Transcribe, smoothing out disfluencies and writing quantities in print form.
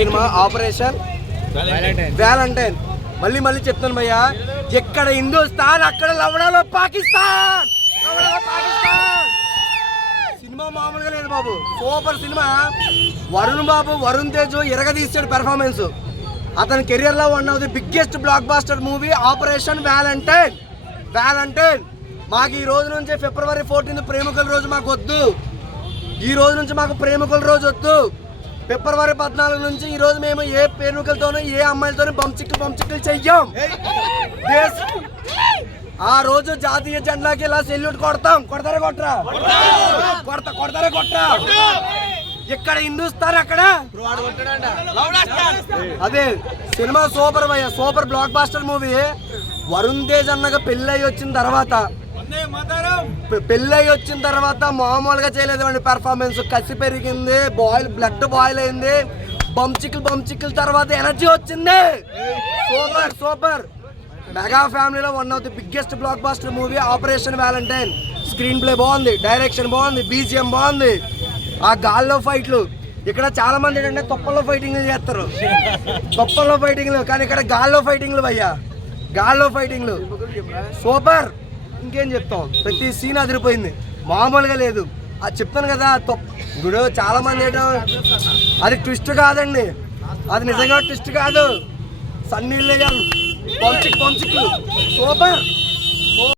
Cinema operation Valentine మళ్ళీ చెప్తాను భయ్యా, ఎక్కడ హిందుస్థాన్ అక్కడ లవడాలో పాకిస్తాన్. సినిమా మామూలుగా లేదు బాబు, సూపర్ సినిమా. వరుణ్ తేజ్ ఎరగదీసాడు పెర్ఫార్మెన్స్. అతని కెరియర్ లో one of the biggest blockbuster movie Operation Valentine. మాకు ఈ రోజు నుంచి February 14 ప్రేమికుల రోజు మాకు వద్దు. ఈ రోజు నుంచి మాకు ప్రేమికుల రోజు వద్దు. February 14 నుంచి ఈ రోజు మేము ఏ ప్రేమికులతోనూ ఏ అమ్మాయిలతోనూ బంచిక్కులు చెయ్యం. ఆ రోజు జాతీయ జెండాకి ఇలా సెల్యూట్ కొడతాం. కొడతారా కొట్టరా? ఇక్కడ హిందుస్థాన్ అక్కడ అదే సినిమా సూపర్ భయ్య, super blockbuster movie. Varun Tej అన్నగా పెళ్ళి వచ్చిన తర్వాత మామూలుగా చేయలేదు అండి పెర్ఫార్మెన్స్. కసి పెరిగింది, బ్లడ్ బాయిల్ అయింది, బంచిక్కుల తర్వాత ఎనర్జీ వచ్చింది. సూపర్ మెగా ఫ్యామిలీలో one of the biggest blockbuster movie Operation Valentine. Screenplay బాగుంది, డైరెక్షన్ బాగుంది, బీజిఎం బాగుంది. ఆ గాల్లో ఫైట్లు, ఇక్కడ చాలా మంది ఏంటంటే తొప్పల్లో ఫైటింగ్లు చేస్తారు, కానీ ఇక్కడ గాల్లో ఫైటింగ్లు భయ్యా, సూపర్. ఇంకేం చెప్తాం, ప్రతి సీన్ అదిరిపోయింది, మామూలుగా లేదు. అది చెప్తాను కదా, ఇప్పుడు చాలా మంది ఏంటో అది ట్విస్ట్ కాదండి, అది నిజంగా ట్విస్ట్ కాదు. సన్నీ లియోన్ పంచిక్ సూపర్.